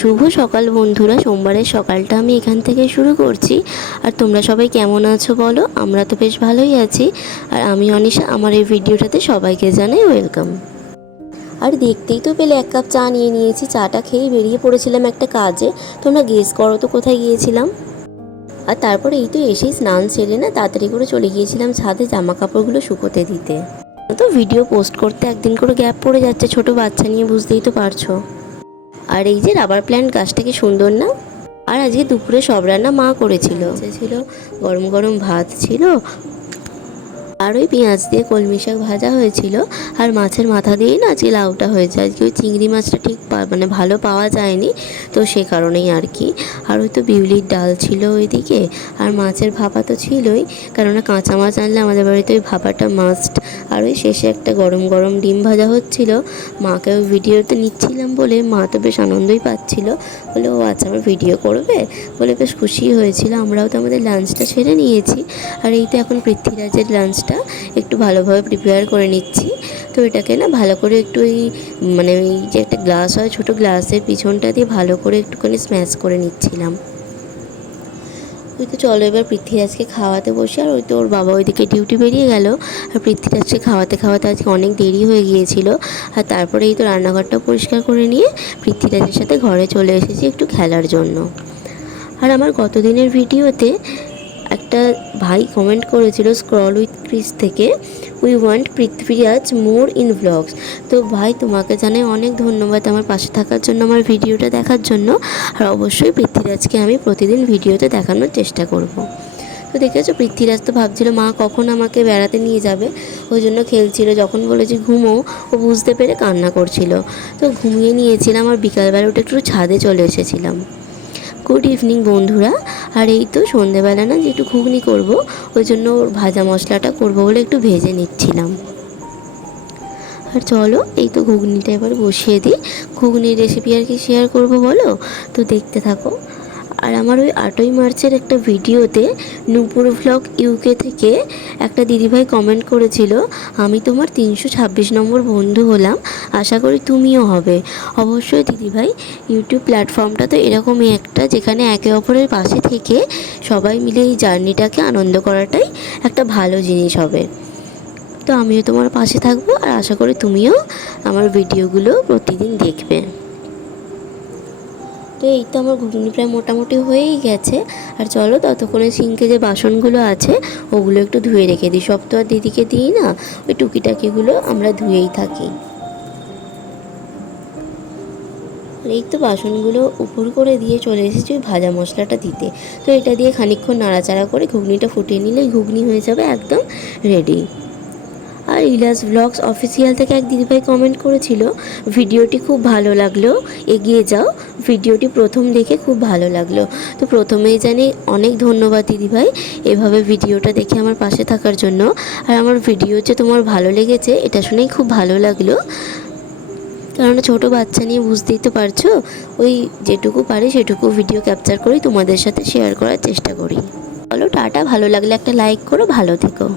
শুভ সকাল বন্ধুরা। সোমবারের সকালটা আমি এখান থেকে শুরু করছি। আর তোমরা সবাই কেমন আছো বলো? আমরা তো বেশ ভালোই আছি। আর আমি অনিশা, আমার এই ভিডিওটাতে সবাইকে জানাই ওয়েলকাম। আর দেখতেই তো পেলে এক কাপ চা নিয়ে নিয়েছি। চাটা খেয়েই বেরিয়ে পড়েছিলাম একটা কাজে। তোমরা গেস করো তো কোথায় গিয়েছিলাম। আর তারপরে এই তো এসেই স্নান সেরে না তাড়াতাড়ি করে চলে গিয়েছিলাম ছাদে জামা কাপড়গুলো শুকোতে দিতে। তো ভিডিও পোস্ট করতে একদিন করে গ্যাপ পড়ে যাচ্ছে, ছোট বাচ্চা নিয়ে, বুঝতেই তো পারছো। আর এই যে রাবার প্ল্যান্ট গাছটা কি সুন্দর না? আর আজকে দুপুরে সব রান্না মা করেছিল। ছিল গরম গরম ভাত ছিল, আর ওই পেঁয়াজ দিয়ে কলমি শাক ভাজা হয়েছিল। আর মাছের মাথা দিয়েই না আজকে লাউটা হয়েছে। আজকে ওই চিংড়ি মাছটা ঠিক মানে ভালো পাওয়া যায়নি, তো সে কারণেই আর কি। আর ওই তো বিউলির ডাল ছিল ওইদিকে, আর মাছের ভাপা তো ছিলই, কেননা কাঁচা মাছ আনলে আমাদের বাড়িতে ওই ভাপাটা মাস্ট। আর ওই শেষে একটা গরম গরম ডিম ভাজা হচ্ছিল। মাকে ওই ভিডিওতে নিচ্ছিলাম বলে মা তো বেশ আনন্দই পাচ্ছিল, বলে ও আচ্ছা আমার ভিডিও করবে বলে বেশ খুশি হয়েছিল। আমরাও তো আমাদের লাঞ্চটা সেরে নিয়েছি। আর এই তো এখন পৃথ্বীরাজের লাঞ্চটা একটু ভালোভাবে প্রিপেয়ার করে নিচ্ছি। তো এটাকে না ভালো করে একটু ওই মানে ওই যে একটা গ্লাস হয়, ছোটো গ্লাসের পিছনটা দিয়ে ভালো করে একটুখানি স্ম্যাশ করে নিচ্ছিলাম। ওই তো চলো এবার পৃথ্বীরাজকে খাওয়াতে বসে। আর ওই তো ওর বাবা ওইদিকে ডিউটি বেরিয়ে গেল। আর পৃথ্বীরাজকে খাওয়াতে খাওয়াতে আজকে অনেক দেরি হয়ে গিয়েছিল। আর তারপরে এই তো রান্নাঘরটা পরিষ্কার করে নিয়ে পৃথ্বীরাজের সাথে ঘরে চলে এসেছি একটু খেলার জন্য। আর আমার গত দিনের ভিডিওতে একটা ভাই কমেন্ট করেছিল স্ক্রল উইথ ক্রিস থেকে, we want Prithviraj more in vlogs. তো ভাই তোমাকে জানাই অনেক ধন্যবাদ আমার পাশে থাকার জন্য, আমার ভিডিওটা দেখার জন্য। আর অবশ্যই পৃথ্বীরাজকে আমি প্রতিদিন ভিডিওতে দেখানোর চেষ্টা করব। তো দেখেছো পৃথ্বীরাজ তো ভাবছিল মা কখন আমাকে বেড়াতে নিয়ে যাবে, ওই জন্য খেলছিল। যখন বলেছি ঘুমো, ও বুঝতে পেরে কান্না করছিল। তো ঘুমিয়ে নিয়েছিলাম। আর বিকালবেলা উঠে একটু ছাদে চলে এসেছিলাম। গুড ইভিনিং বন্ধুরা। আর এই তো সন্ধেবেলা না যে একটু ঘুগনি করব, ওই জন্য ভাজা মশলাটা করব বলে একটু ভেজে নিচ্ছিলাম। আর চলো এই তো ঘুগনিটা এবার বসিয়ে দিই। ঘুগনির রেসিপি আর কি শেয়ার করব বলো, তো দেখতে থাকো। আর আমার ওই 8ই মার্চের একটা ভিডিওতে নূপুর ভ্লগ ইউকে থেকে একটা দিদিভাই কমেন্ট করেছিল, আমি তোমার 326 নম্বর বন্ধু হলাম, আশা করি তুমিও হবে। অবশ্যই দিদিভাই, ইউটিউব প্ল্যাটফর্মটা তো এরকমই একটা, যেখানে একে অপরের পাশে থেকে সবাই মিলে এই জার্নিটাকে আনন্দ করাটাই একটা ভালো জিনিস হবে। তো আমিও তোমার পাশে থাকবো, আর আশা করি তুমিও আমার ভিডিওগুলো প্রতিদিন দেখবে। তো এই তো আমার ঘুগনি প্রায় মোটামুটি হয়েই গেছে। আর চলো ততক্ষণে সিঙ্কে যে বাসনগুলো আছে ওগুলো একটু ধুয়ে রেখে দিই। সব তো আর দিদিকে দিই না, ওই টুকিটাকিগুলো আমরা ধুয়েই থাকি। এই তো বাসনগুলো উপর করে দিয়ে চলে এসেছি ওই ভাজা মশলাটা দিতে। তো এটা দিয়ে খানিকক্ষণ নাড়াচাড়া করে ঘুগনিটা ফুটিয়ে নিলেই ঘুগনি হয়ে যাবে একদম রেডি। আর ইলাস ব্লগস অফিসিয়াল থেকে এক দিদিভাই কমেন্ট করেছিল, ভিডিওটি খুব ভালো লাগলো, এগিয়ে যাও, ভিডিওটি প্রথম দেখে খুব ভালো লাগলো। তো প্রথমেই জানি অনেক ধন্যবাদ দিদিভাই এভাবে ভিডিওটা দেখে আমার পাশে থাকার জন্য। আর আমার ভিডিও যে তোমার ভালো লেগেছে এটা শুনেই খুব ভালো লাগলো, কারণ ছোটো বাচ্চা নিয়ে বুঝতেই তো পারছো, ওই যেটুকু পারি সেটুকু ভিডিও ক্যাপচার করি তোমাদের সাথে শেয়ার করার চেষ্টা করি। চলো টাটা, ভালো লাগলে একটা লাইক করো, ভালো থেকো।